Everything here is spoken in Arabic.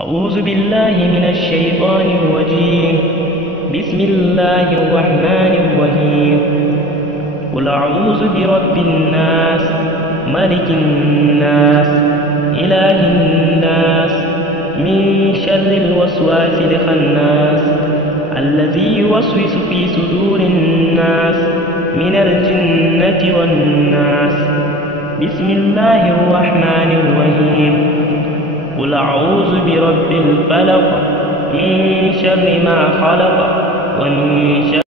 أعوذ بالله من الشيطان الرجيم. بسم الله الرحمن الرحيم. قل أعوذ برب الناس، ملك الناس، إله الناس، من شر الوسواس الخناس الذي يوسوس في صدور الناس من الجنة والناس. بسم الله الرحمن الرحيم. قل أعوذ برب الفلق، من شر ما خلق، ومن شر